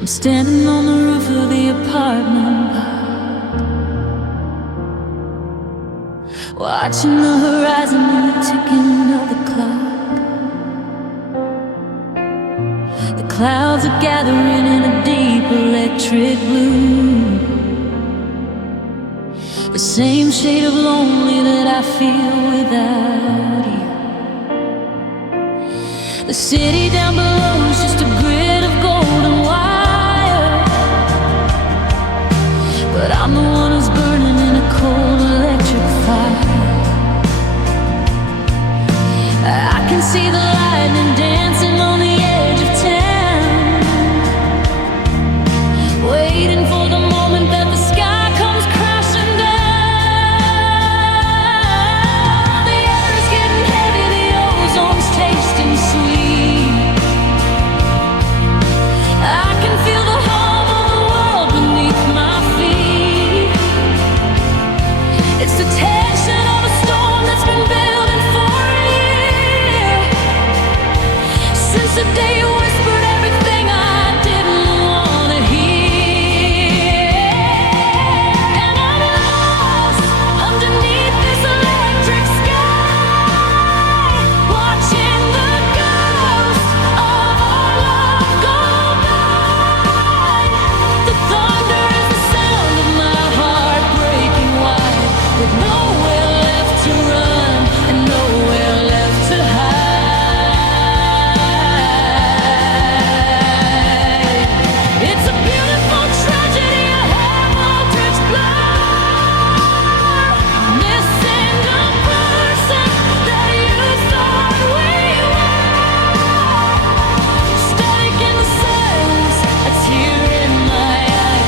I'm standing on the roof of the apartment, watching the horizon and the ticking of the clock. The clouds are gathering in a deep electric blue, the same shade of lonely that I feel without you. The city down below is just a grid of golden wire, but I'm the one who's burning in a cold electric fire. I can see the lightning dancing on the edge of town, waiting for the moment that the sky comes crashing down. The air is getting heavy, the ozone's tasting sweet. I can feel the hum of the world beneath my feet. It's the tension of a storm that's been building for a year, since the day you whispered everything I didn't want to hear. And I'm lost underneath this electric sky, watching the ghost of our love go by. The thunder is the sound of my heart breaking wide, with nowhere left to run and nowhere left to hide. It's a beautiful tragedy, a hemorrhage blood, missing the person that you thought we were. Static in the silence, a tear in my eye.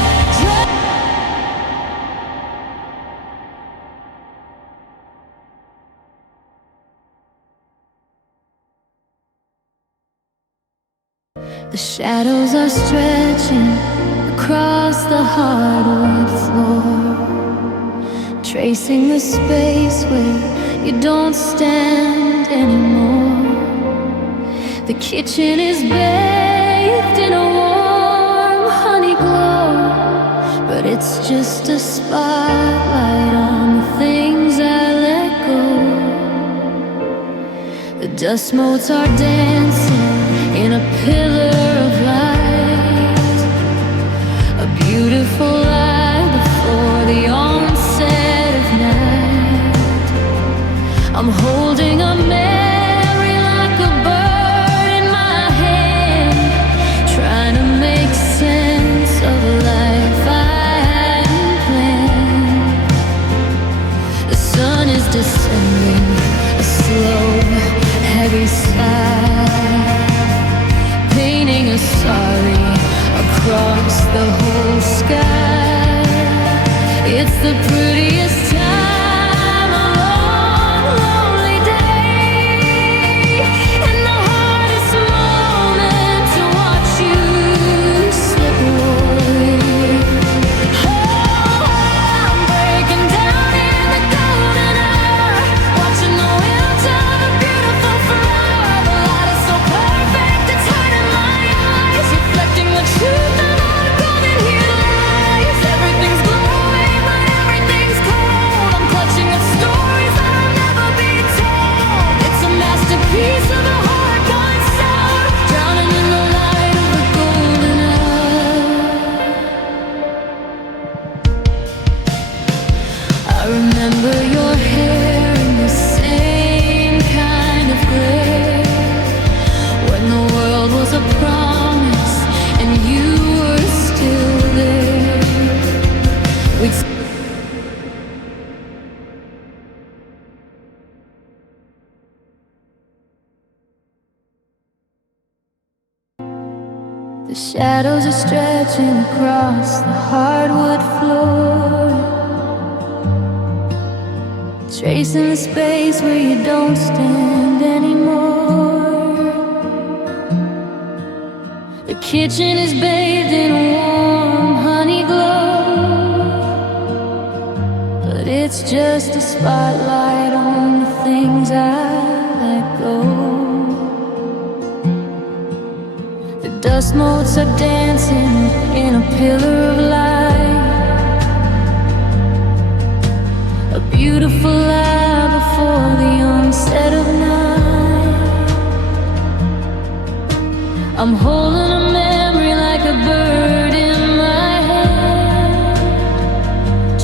The shadows are stretching across the hardwood floor, tracing the space where you don't stand anymore. The kitchen is bathed in a warm honey glow, but it's just a spotlight on the things I let go. The dust motes are dancing in a pillar of light, a beautiful light before the onset of night. I'm holding a memory like a bird in my hand, trying to make sense of a life I hadn't planned. The sun is descending, a slow, heavy sigh, painting a sorry across the whole sky. It's the prettiest time, a long, lonely day, and the hardest moment to watch you slip away. Oh, I'm breaking down in the golden hour, watching the wilt of a beautiful flower. The light is so perfect, it's hurting my eyes, reflecting the truth of all the golden here lies. Everything's glowing, but everything's cold. I'm clutching at stories that'll never be told. It's a masterpiece of a heart gone sour, drowning in the light of the golden hour. I remember your hair in the same kind of gray, when the world was a promise and you were still there. We'd The shadows are stretching across the hardwood floor, tracing the space where you don't stand anymore. The kitchen is bathed in a warm honey glow, but it's just a spotlight on the things I let go. The dust First notes are dancing in a pillar of light, a beautiful lie before the onset of night. I'm holding a memory like a bird in my hand,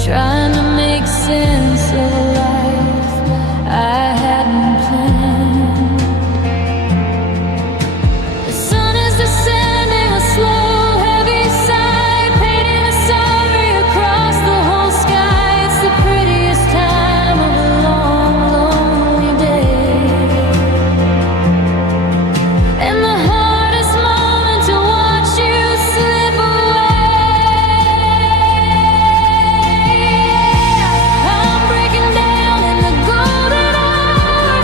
trying to make sense of a life I hadn't planned. The sun is descending, a slow, heavy sigh, painting a sorry across the whole sky. It's the prettiest time of a long, lonely day, and the hardest moment to watch you slip away. I'm breaking down in the golden hour,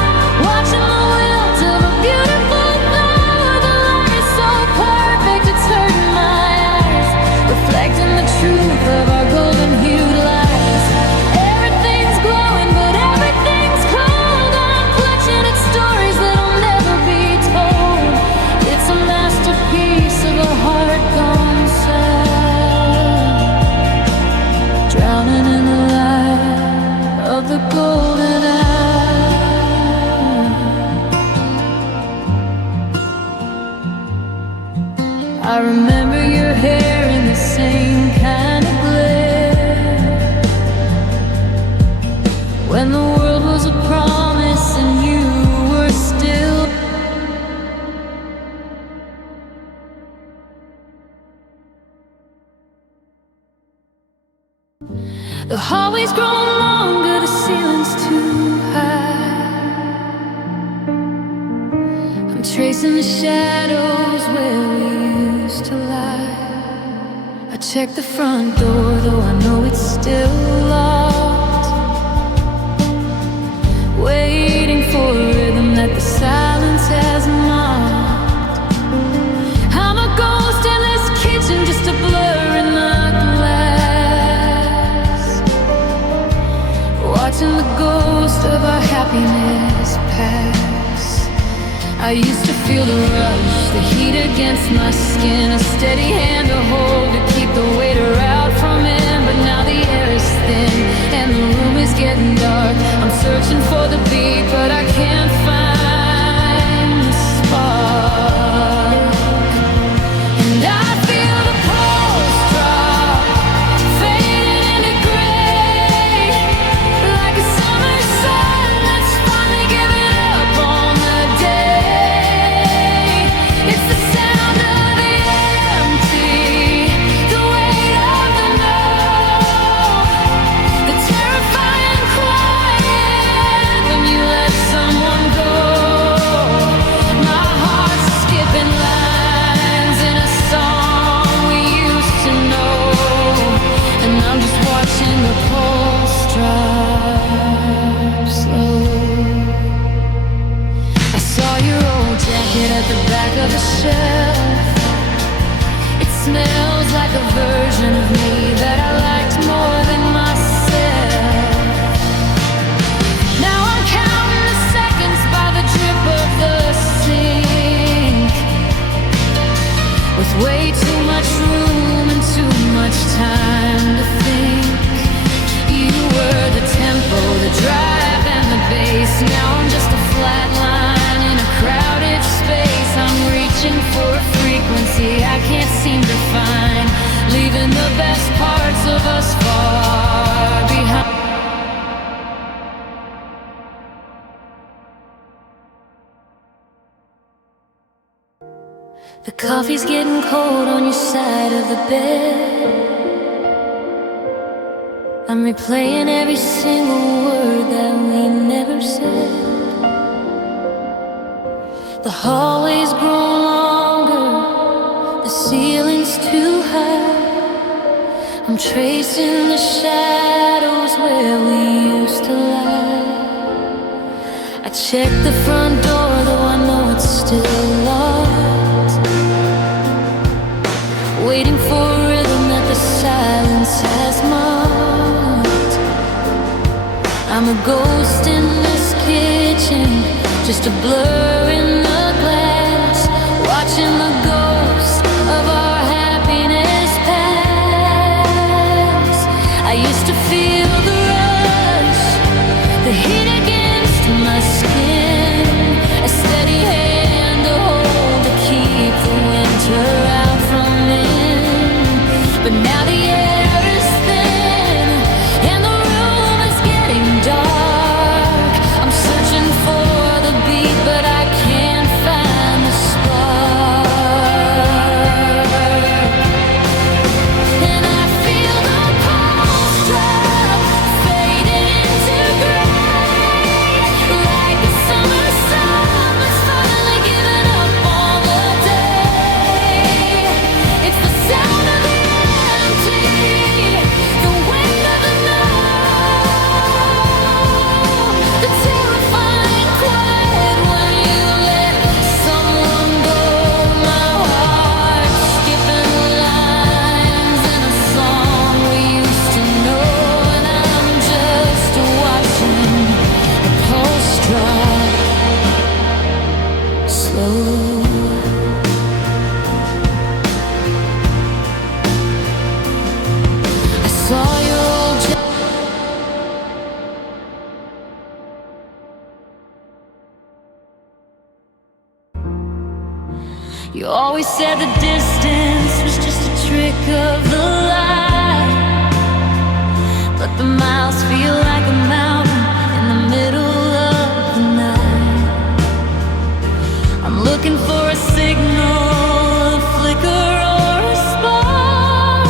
watching the wilt of a beautiful flower. The light is so perfect, it's hurting my eyes, reflecting the truth of our golden-hued lives. Everything's glowing, but everything's cold. I'm clutching at stories that'll never be told. It's a masterpiece of a heart gone sad, drowning in the light of the golden hour. I remember your hair in the same kind of glare, when the world was a promise and you were still. The hallways grown longer, the ceiling's too high. I'm tracing the shadows where we used to lie. I check the front door, though I know it's still locked, waiting for a rhythm that the silence has mocked. I'm a ghost in this kitchen, just a blur in the glass, watching the ghost of our happiness pass. I used to feel the rush, the heat against my skin, a steady hand to hold to keep the waiter out from in. But now the air is thin and the room is getting dark. I'm searching for the beat, but I can't find the spark. And I feel the pulse drop, fading into gray, like a summer sun that's finally given up on the day. It's the sound of the empty, the weight of the no, the terrifying quiet when you let someone go. My heart's skipping lines in a song we used to know, and I'm just watching the pulse drop slow. I saw your old jacket at the back of the shelf. It smells like a version of me that I liked more than myself. Now I'm counting the seconds by the drip of the sink, with way too much room and too much time to think. You were the tempo, the drive, and the bass. Now I'm just a flat line in a crowded space. I'm reaching for a frequency I can't seem to find, leaving the best parts of us far behind. The coffee's getting cold on your side of the bed. I'm replaying every single word that we never said. The hallways grow longer, the ceiling's too high. I'm tracing the shadows where we used to lie. I check the front door, though I know it's still locked, waiting for a rhythm that the silence has marked. I'm a ghost in this kitchen, just a blur in the glass, watching the ghost You always said the distance was just a trick of the light, but the miles feel like a mountain in the middle of the night. I'm looking for a signal, a flicker or a spark,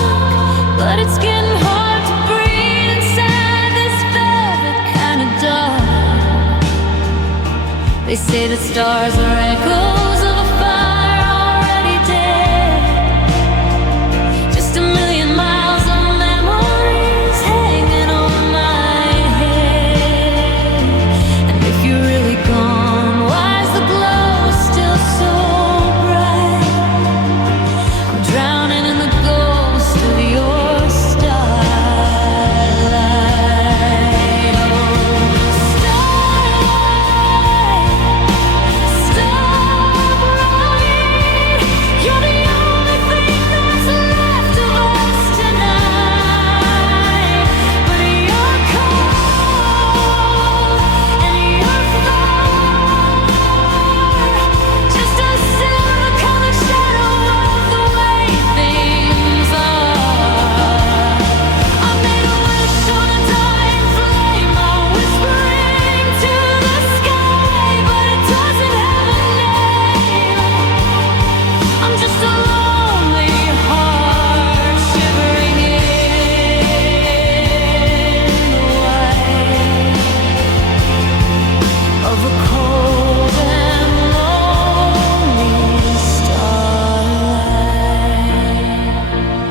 but it's getting hard to breathe inside this velvet kind of dark. They say the stars are echoes of a fire already dead, just a million miles of memories hanging over my head. And if you're really gone, why is the glow still so bright? I'm drowning in the ghost of your starlight. Oh, starlight, stop right. You're the only thing that's left of us tonight. But you're cold and you're far, just a silver-colored shadow of the way things are. I made a wish on a dying flame, I'm whispering to the sky, but it doesn't have a name. I'm just a lonely heart shivering in the white of a cold and lonely starlight.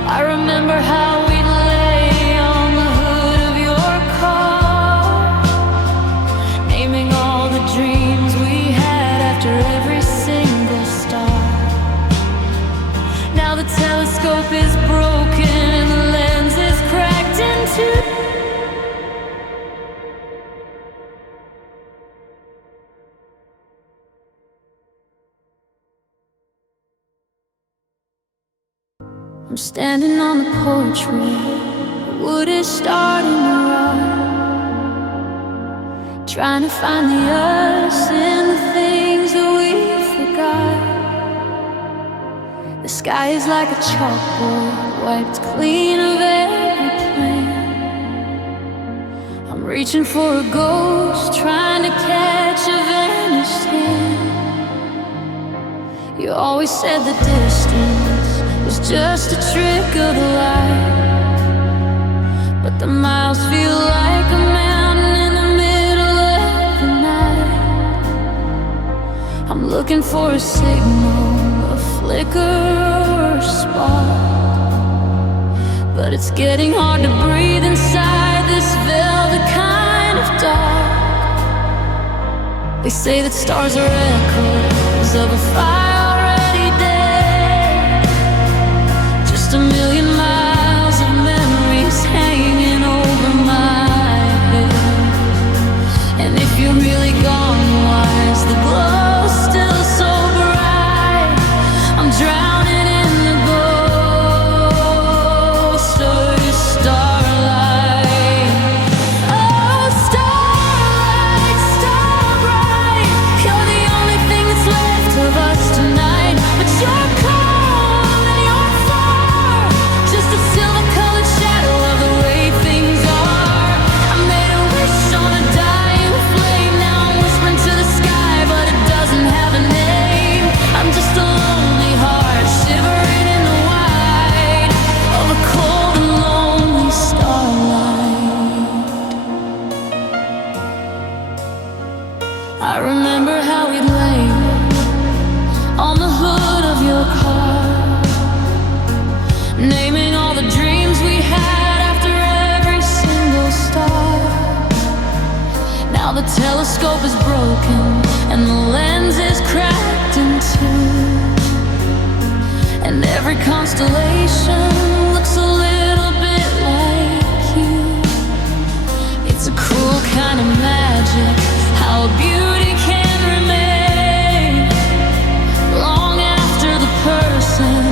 I remember how we'd lay on the hood of your car, naming all the dreams we had after every single star. Now the telescope is broken and the lens is cracked in two. I'm standing on the porch where the wood is starting to rot, trying to find the us in the things that we forgot. The sky is like a chalkboard wiped clean of every plan. I'm reaching for a ghost, trying to catch a vanished hand. You always said the distance was just a trick of the light, but the miles feel like a mountain in the middle of the night. I'm looking for a signal, a flicker or a spark, but it's getting hard to breathe inside this velvet kind of dark. They say that stars are echoes of a fire already dead, just a million miles of memories hanging over my head. And if you're really gone, why is the glow still so bright? I'm drowning in the ghost of your starlight. Oh, starlight, star bright. You're the only thing that's left of us tonight. But you're cold and you're far, just a silver-colored shadow of the way things are. I made a wish on a dying flame, now I'm whispering to the sky, but it doesn't have a name. I'm just a lonely heart shivering in the white of a cold and lonely starlight. I remember how we'd lay on the hood of your car, naming all the dreams we had after every single star. Now the telescope is broken and the lens is cracked in two, and every constellation looks a little bit like you. It's a cruel kind of magic, how a beauty can remain long after the person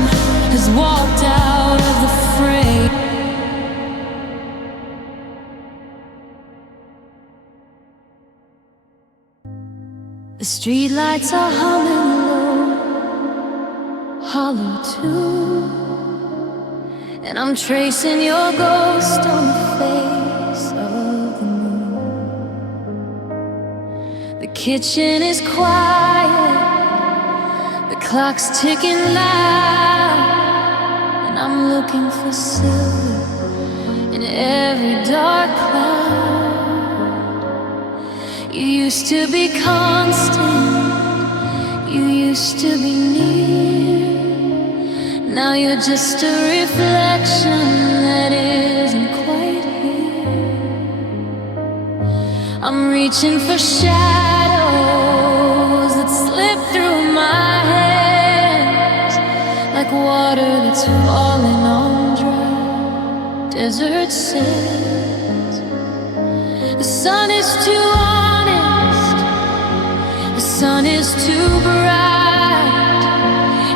has walked out of the frame. The streetlights are humming low, hollow too. And I'm tracing your ghost on the face of the moon. The kitchen is quiet, the clock's ticking loud, and I'm looking for silver in every dark cloud. You used to be constant, you used to be near. Now you're just a reflection that isn't quite here. I'm reaching for shadows that slip through my hands, like water that's falling on dry desert sands. The sun is too honest, the sun is too bright.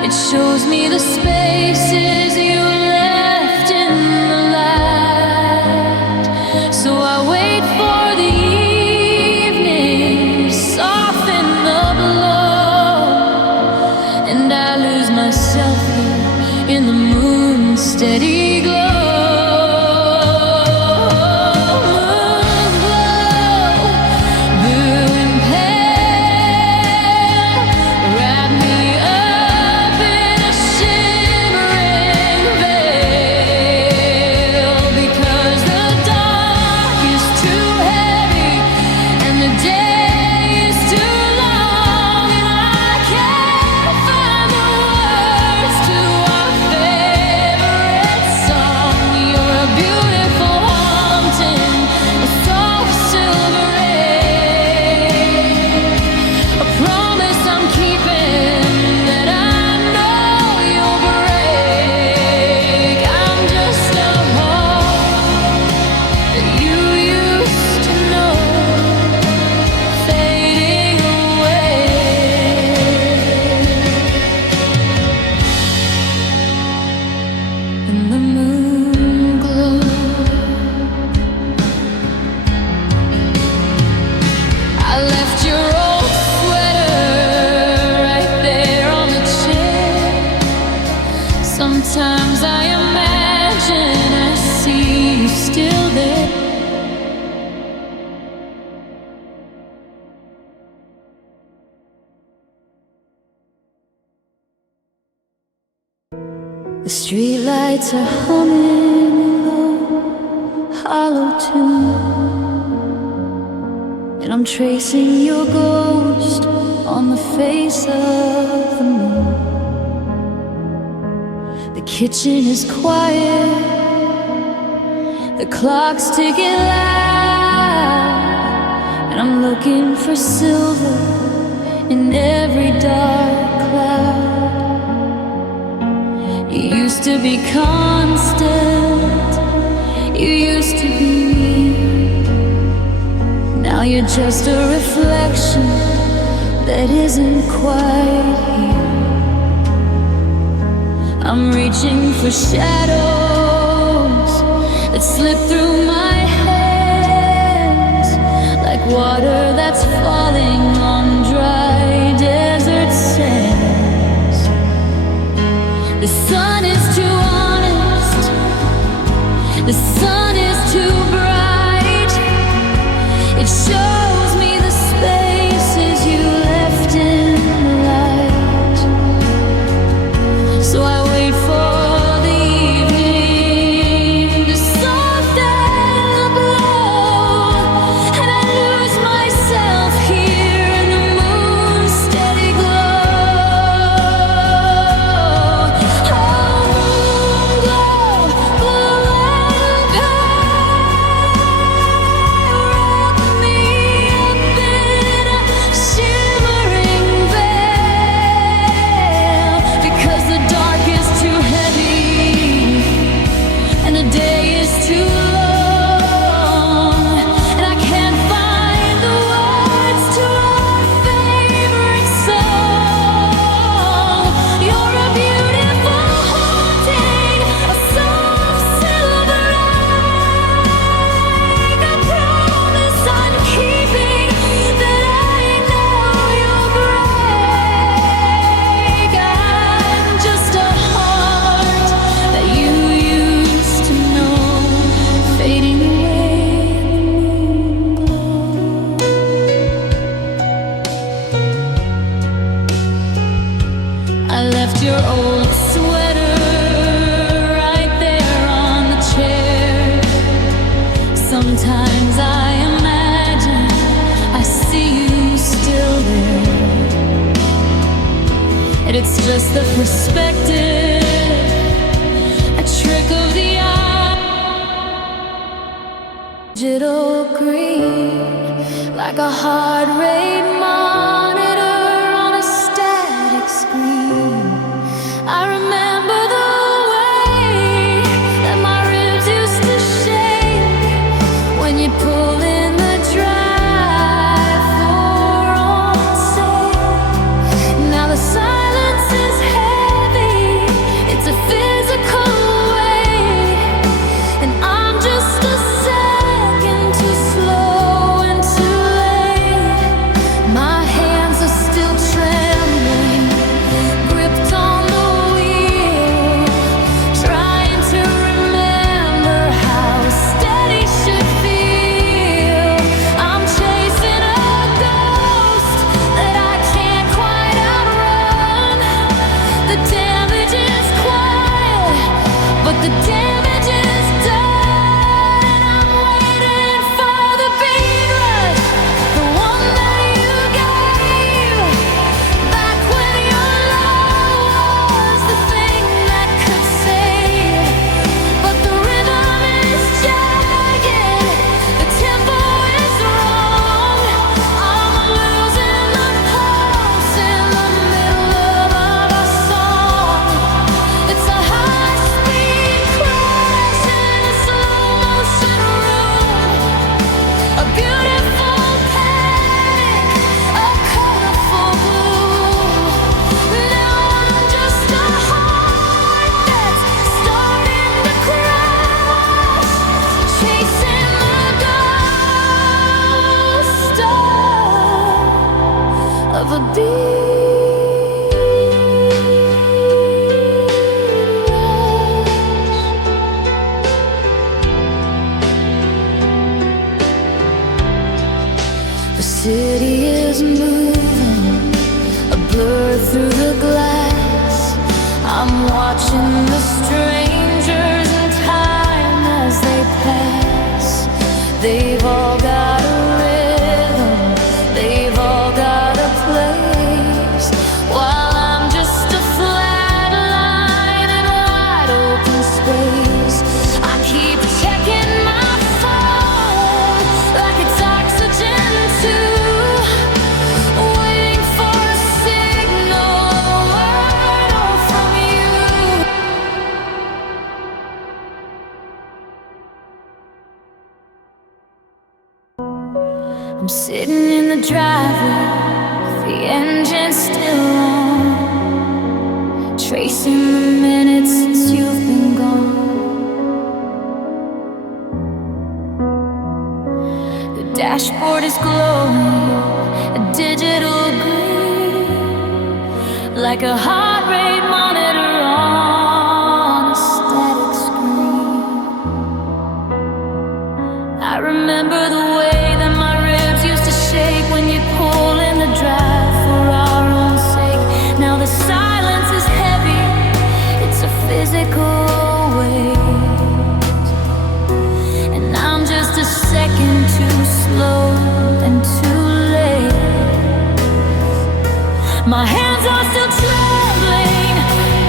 It shows me the spaces you left in the light. So I wait for the evening to soften the blow, and I lose myself here in the moon's steady glow. Sometimes I imagine I see you still there. The streetlights are humming a low, hollow tune, and I'm tracing your ghost on the face of the moon. The kitchen is quiet, the clock's ticking loud, and I'm looking for silver in every dark cloud. You used to be constant, you used to be near. Now you're just a reflection that isn't quite here. I'm reaching for shadows that slip through my hands, like water that's falling on dry desert sands. The sun is too honest, the sun is too bright. It shows me the spaces you left in the light. So I wait for the evening to soften the blow, and I lose myself here in the moon's steady glow. Oh, moon glow, glow and pale. the perspective, a trick of the eye. Digital green, like a heart rate monitor on a static screen. I remember the way that my ribs used to shake when you pull in the drive for on sale. Now the silence is heavy, it's a physical weight, and I'm just a second too slow and too late. My hands are still trembling, gripped on the wheel, trying to remember how steady should feel. I'm chasing a ghost that I can't quite outrun. The damage is quiet, but the damage is done. And I'm waiting for the beat rush, the one that you gave back when your love was the thing that could save. But the rhythm is jagged, the tempo is wrong. I'm losing the pulse in the middle of our song. It's a high-speed crash in a slow-motion room, a beautiful panic, a colorful bloom. Now I'm just a heart that's starting to crash, chasing the ghost of a beat rush. The city is moving, a blur through the glass. I'm watching the strangers in time as they pass. They've all got a rhythm, they've all got a place, while I'm just a flat line in wide open space. I keep checking my phone like it's oxygen too, waiting for a signal, a word from you. I'm sitting in the driveway with the engine still on, tracing the minutes since you've been gone. The dashboard is glowing, a digital green, like a heart rate monitor on a static screen. I remember the way that my ribs used to shake when you pull in the drive for our own sake. Now the silence is heavy, it's a physical weight, and I'm just a second too slow and too late. My hands are still trembling,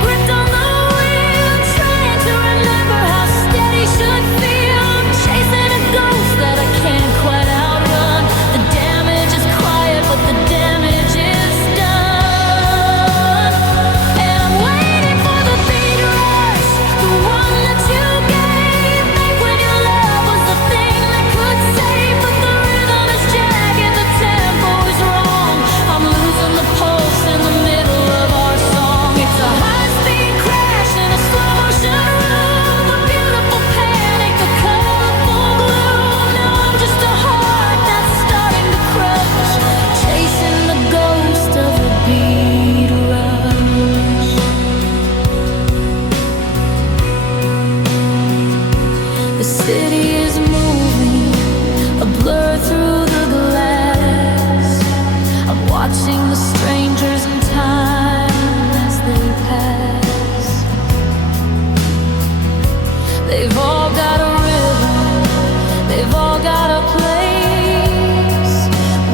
gripped on the wheel, trying to remember how steady should feel. I'm chasing a ghost that I can't quite outrun. The damage is quiet, but the damage is done. And I'm waiting for the beat rush, the one that you gave back when your love was the thing that could save. But the rhythm is jagged, the tempo is wrong. I'm losing the pulse in the middle of our song. It's a high-speed crash in a slow-motion room, a beautiful panic, a colorful gloom. Now I'm just a heart that's starting to crush, chasing the ghost of a beat rush. The city is moving, a blur through the glass. I'm watching the strangers in time as they pass. They've all got a rhythm, they've all got a place,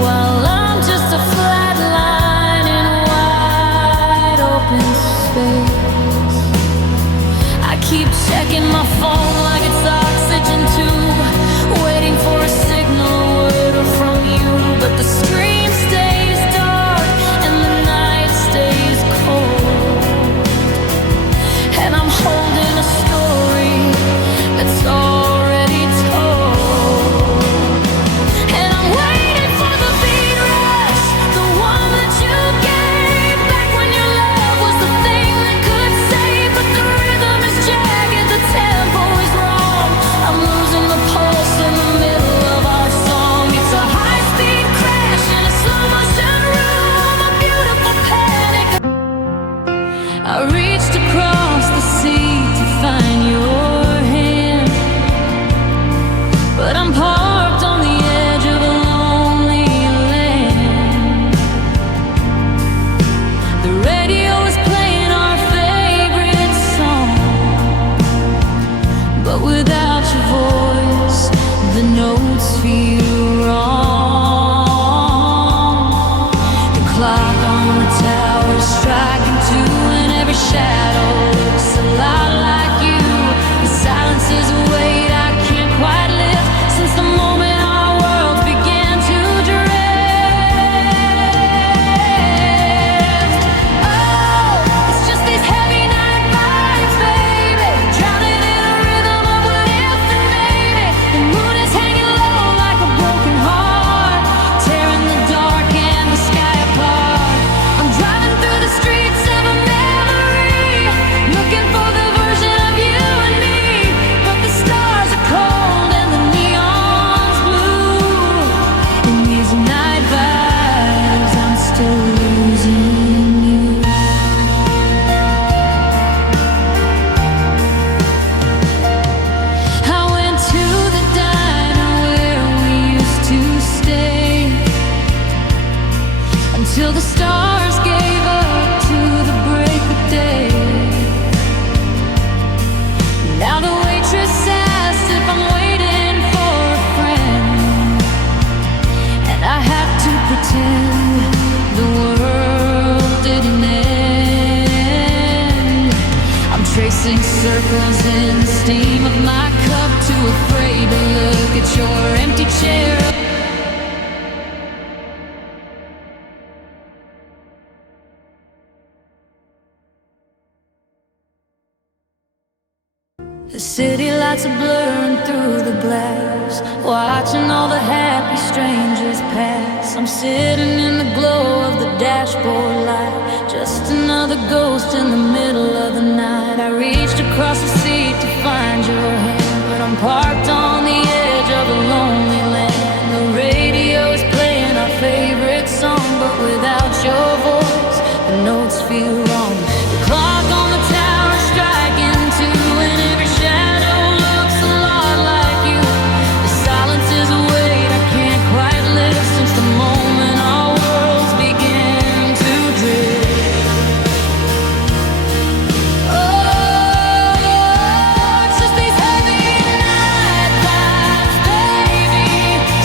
while I'm just a flat line in wide open space. keep checking my phone like it's oxygen too, waiting for a signal, a word from you. But the screen stays dark and the night stays cold, and I'm holding a story that's already told. And I'm waiting for the beat rush, the one that you gave back when your love was the thing that could save. But the rhythm is jagged, the tempo is wrong. I'm losing the pulse in the middle of our song. It's a high-speed crash in a slow-motion room, a beautiful panic. I reached across the sea to find your hand, but I'm parked on the edge of a lonely land. The radio is playing our favorite song, but without your voice, the notes feel wrong. The clock on the tower is striking two, and every shadow looks a lot like you. The silence is a weight I can't quite lift since the moment our worlds began to drift. Oh, it's just these heavy night vibes, baby, drowning in a rhythm of what if and maybe. The moon is hanging low like a broken heart, tearing the dark and the sky apart. I'm driving through the streets of a memory, looking for the version of you and me. But the stars are cold and the neon's blue. In these night vibes, I'm still losing you. I went to the diner where we used to stay, until the stars gave up to the break of day. Now the waitress asks if I'm waiting for a friend, and I have to pretend the world didn't end. I'm tracing circles in the steam of my cup, too afraid to look at your empty chair. The city lights are blurring through the glass, watching all the happy strangers pass. I'm sitting in the glow of the dashboard light, just another ghost in the middle of the night. I reached across the seat to find your hand, but I'm parked on the edge of a lonely land. The radio is playing our favorite song, but without your voice, the notes feel wrong. The clock on the tower is striking two, and every shadow looks a lot like you. The silence is a weight I can't quite lift since the moment our worlds began to drift. Oh, it's just these heavy night vibes, baby,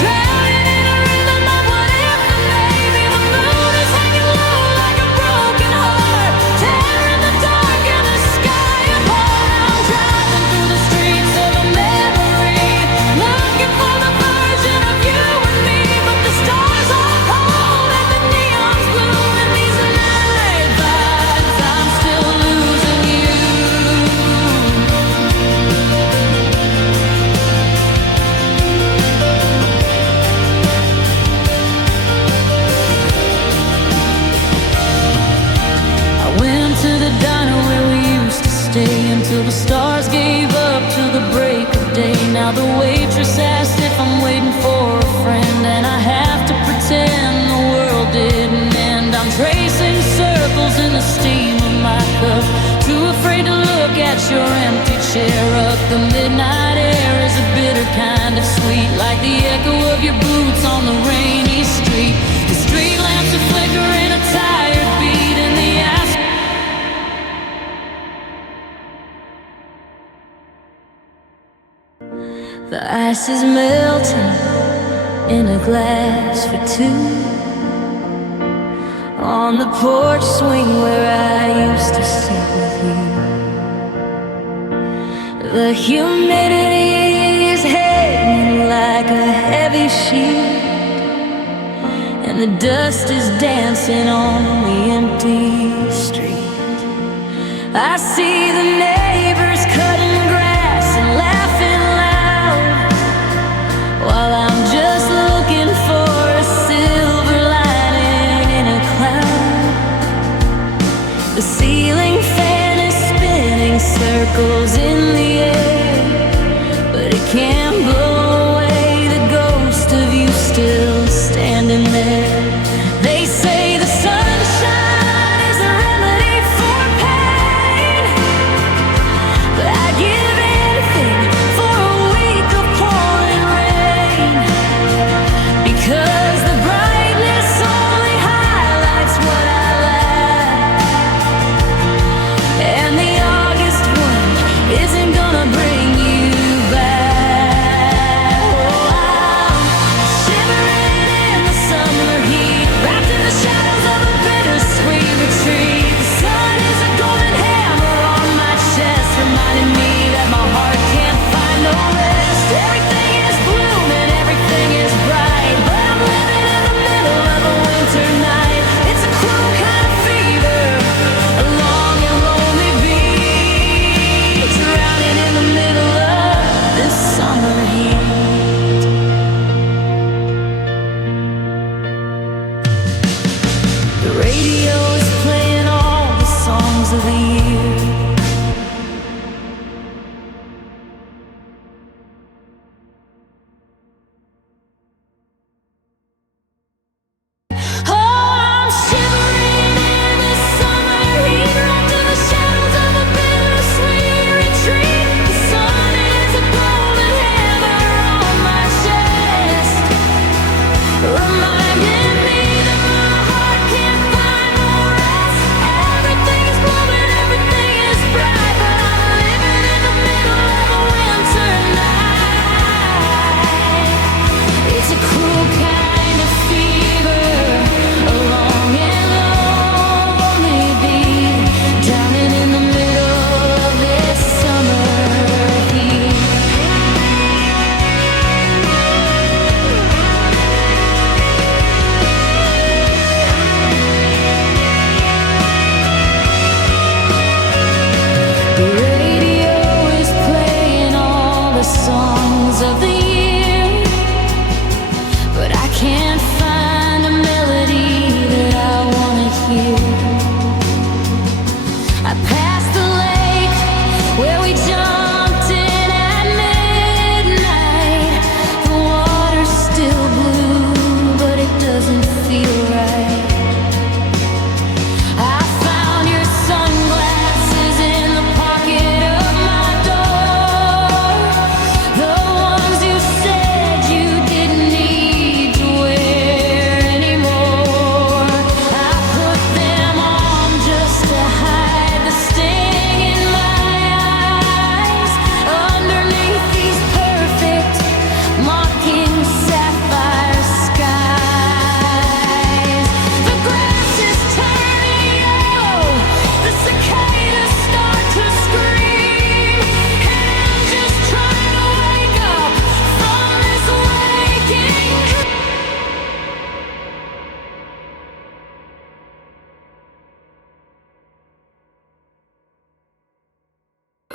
drowning in a rhythm of what if and maybe. The moon is hanging low like a broken heart, tearing the dark and the sky apart. I'm driving through the streets of a memory, looking for the version of you and me. But the stars are cold and the neon's blue. In these night vibes, I'm still losing you. I went to the diner where we used to stay, until the stars gave up to the break of day. Now the waitress asked if I'm waiting for a friend, and I have to pretend the world didn't end. I'm tracing circles in the steam of my cup, too afraid to look at your empty chair up. The midnight air is a bitter kind of sweet, like the echo of your boots on the rainy street. The street lamps are flickering a tired beat in the asphalt. The ice is melting in a glass for two, on the porch swing where I used to sit with you. The humidity is hanging like a heavy sheet, and the dust is dancing on the empty street. I see the neighbors cutting grass and laughing loud, while I'm just looking for a silver lining in a cloud. The ceiling fan is spinning circles in the air, but it can't blow away the ghost of you still standing there. They say the sunshine is a remedy for pain, but I'd give anything for a week of pouring rain, because the brightness only highlights what I lack, and the August one isn't gonna bring you back. Oh, I'm shivering in the summer heat, wrapped in the shadows of a bittersweet retreat. The sun is a golden hammer on my chest, reminding me that my heart can't find no rest. Everything is blooming, everything is bright, but I'm living in the middle of a winter night. It's a cruel kind of fever, a long and lonely beat, drowning in the middle of this summer heat. The radio is playing all the songs of the year. Oh, I'm shivering in the summer heat, wrapped in the shadows of a bittersweet retreat. The sun is a golden hammer on my chest, reminding me that my heart can't find no rest. Everything is blooming, everything is bright, but I'm living in the middle of a winter night. It's a cruel kind of fever, a long and lonely beat, drowning in the middle of this summer heat. The radio is playing all the songs of the year, but I can't find a melody that I wanna hear. I passed the lake where we jumped in at midnight. The water's still blue, but it doesn't feel right. I found your sunglasses in the pocket of my door, the ones you said you didn't need to wear anymore. I put them on just to hide the sting in my eyes, underneath these perfect mocking sapphire skies. The grass is turning yellow, the cicadas start to scream, and I'm just trying to wake up from this waking dream.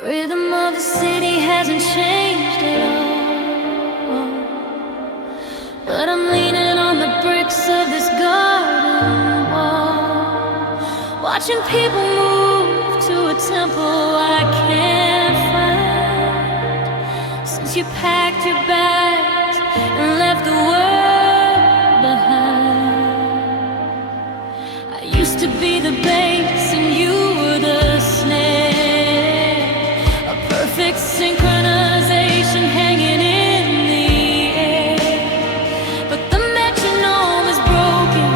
Rhythm of the city hasn't changed at all, but I'm leaning on the bricks of this garden wall, watching people move to a temple I can't find. Since you packed your bags and left the world behind, I used to be the bass and you were the snare, a perfect synchronization hanging in the air. But the metronome is broken,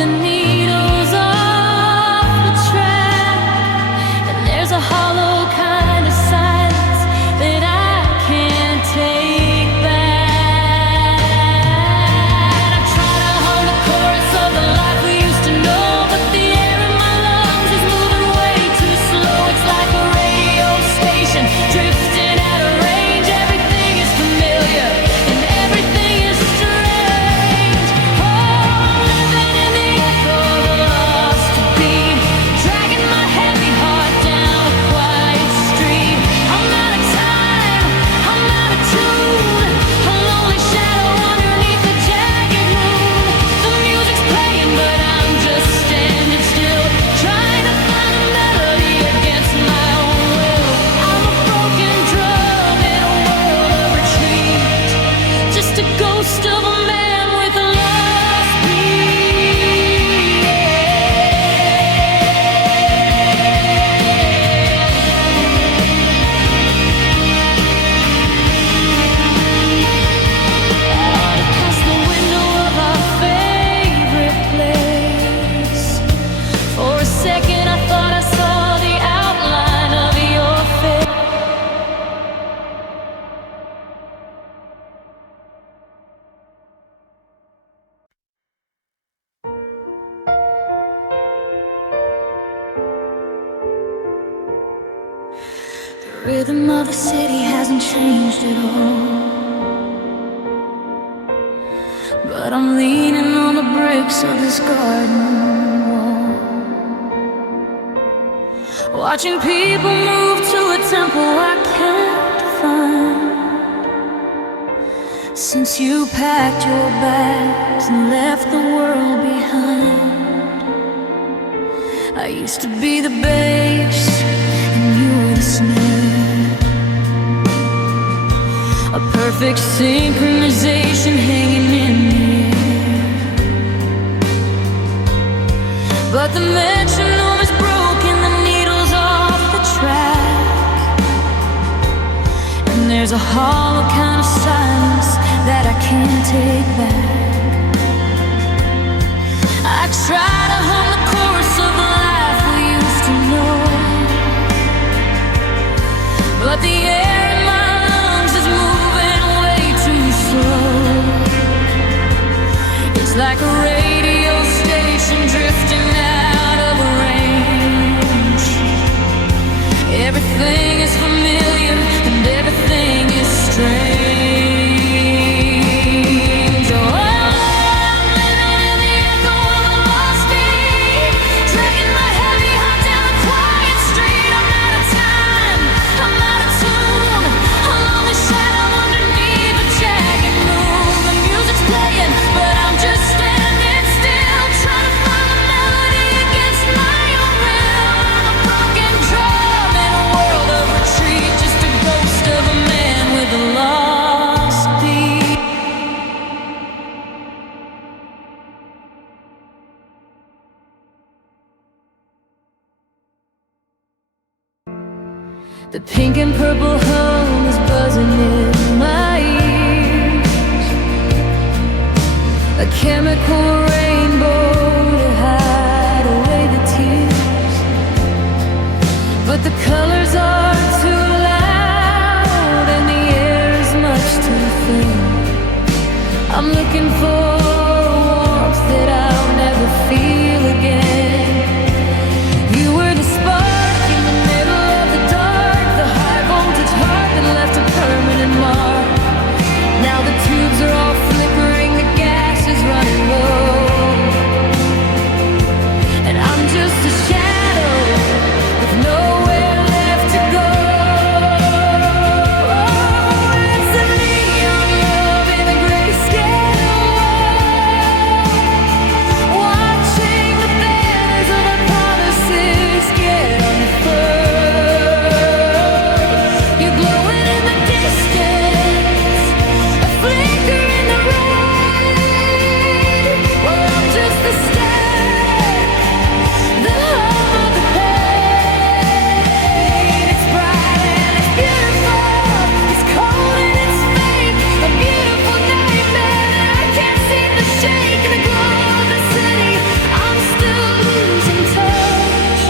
the needle's off the track, and there's a hollow kind of silence that I can't take back. I try to hum the chorus of the life we used to know, but the air in my lungs is moving way too slow. It's like a radio station drifting Rhythm of the city hasn't changed at all, but I'm leaning on the bricks of this garden wall, watching people move to a tempo I can't find. Since you packed your bags and left the world behind, I used to be the bass and you were the snare, a perfect synchronization hanging in the air. But the metronome is broken, the needle's off the track, and there's a hollow kind of silence that I can't take back. I try to hum the chorus of the life we used to know, but the air in my lungs is moving way too slow. It's like a radio station drifting out of range. Everything is familiar and everything is strange. The pink and purple hum is buzzing in my ears, a chemical rainbow to hide away the tears. But the colors are too loud and the air is much too thin. I'm looking for warmth that I'll never feel again. You were the spark in the middle of the dark, the high voltage heart that left a permanent mark. Now the tubes are all flickering, the gas is running low, and I'm just a shadow with nowhere left to go. Oh, it's a neon love in a grayscale world, watching the banners of our promises get unfurled. You're glowing in the distance, a flicker in the rain. Well, I'm just the static, the hum of the pain. It's bright and it's beautiful, it's cold and it's fake, a beautiful nightmare that I can't seem to shake. In the glow of the city, I'm still losing touch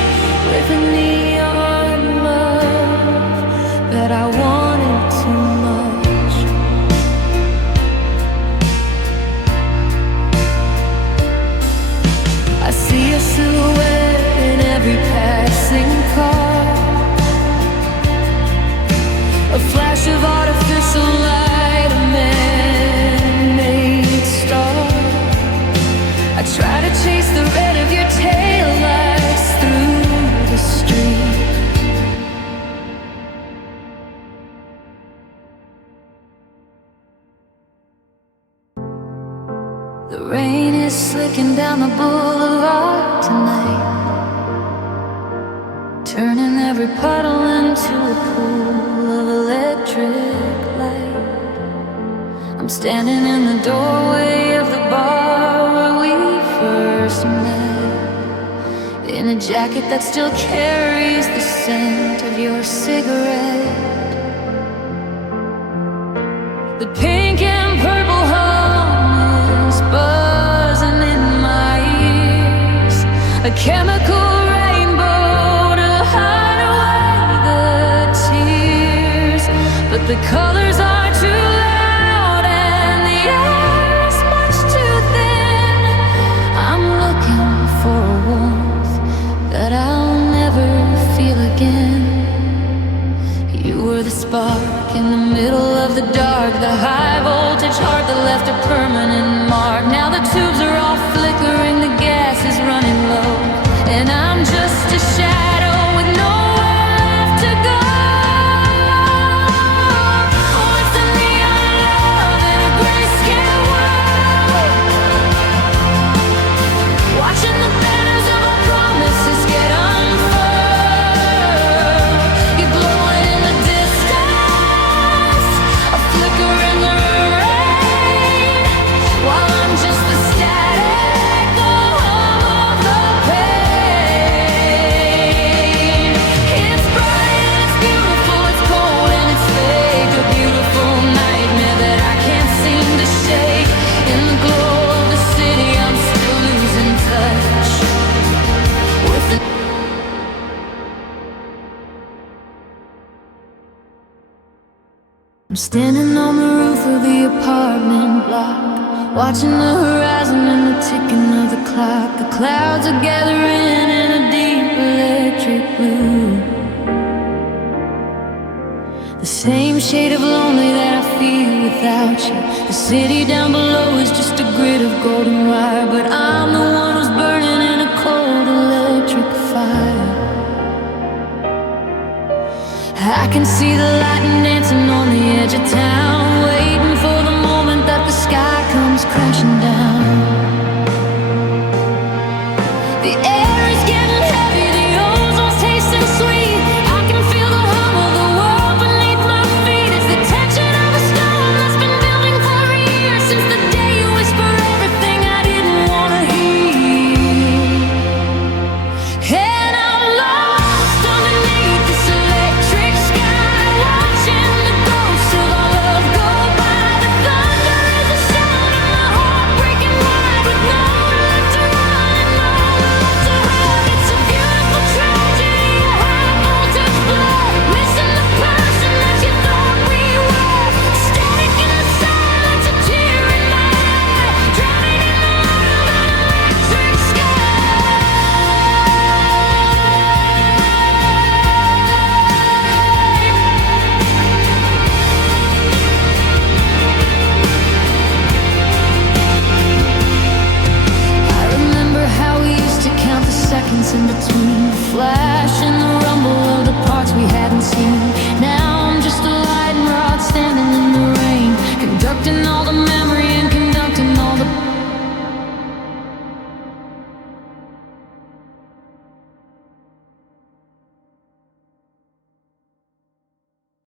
with a neon love that I wanted too much. I see a silhouette in every passing car, a flash of artificial light, a man-made star. I try to chase the red of your taillights through the street. The rain is slicking down the boulevard tonight, turning every puddle into a pool of electric light. I'm standing in the doorway of the bar where we first met, in a jacket that still carries the scent of your cigarette. The pink and purple hum is buzzing in my ears, a chemical rainbow to hide away the tears. But the colors are too loud and the air is much too thin. I'm looking for a warmth that I'll never feel again. You were the spark in the middle of the dark, the high voltage heart that left a permanent mark. Now the tubes are all flickering, the gas is running low, and I'm just a shadow with nowhere left to go. Oh, it's a neon love in a grayscale world, watching the banners of our promises get unfurled. You're glowing in the distance, a flicker in the rain, while I'm just the static, the hum of the pain. It's bright and it's beautiful, it's cold and it's fake, a beautiful nightmare that I can't seem to shake. In the glow of the city, I'm still losing touch with the I'm standing on the roof of the apartment block, watching the horizon and the ticking of the clock. The clouds are gathering in a deep electric blue, the same shade of lonely that I feel without you. The city down below is just a grid of golden wire, but I'm the one who's burning in a cold electric fire. I can see the lightning dancing on the edge of town, waiting for the moment that the sky comes crashing down. The air is getting heavy, the ozone's tasting sweet. I can feel the hum of the world beneath my feet. It's the tension of a storm that's been building for years, since the day you whispered everything I didn't want to hear. And I'm lost underneath this electric sky, watching the ghosts of our love go by. The thunder is the sound of my heart breaking wide, with nowhere left to run and nowhere left to hide. It's a beautiful tragedy, a high voltage blood, missing the person that you thought we were. Static in the silence, a tear in my eye, drowning in the love of an electric sky. I remember how we used to count the seconds in between, the flash and the rumble of the parts we hadn't seen. Now I'm just a lightning rod standing in the rain, conducting all